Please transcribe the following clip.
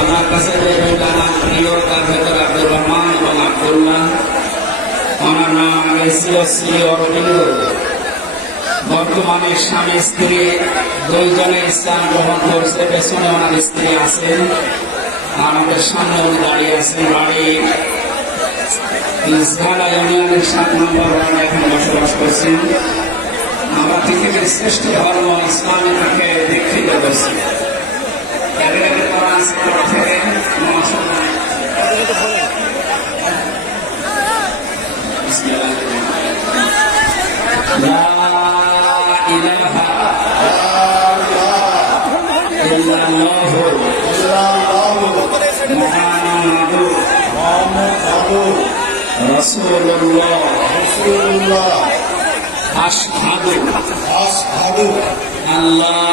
আমার কাছে প্রিয় তার রহমান এবং আমার নাম অরবিন্দ বর্তমানে স্বামী, স্ত্রী, দুইজনে ইসলাম গ্রহণ করছে, পেছনে ওনার স্ত্রী আছেন আমাদের সামনে উনি দাঁড়িয়ে আছেন বাড়ি। ইসঘালা ইউনিয়নের সাত নম্বর ওয়ার্ডে এখন বসবাস করছেন আমরা পৃথিবীর শ্রেষ্ঠ ধর্ম ইসলামে তাকে দীক্ষিত করছি এদের আগে তারা আজকে থেকে মহাসভায় لا রাসূলুল্লাহ রাসূলুল্লাহ। আশহাদু আশহাদু আল্লাহ।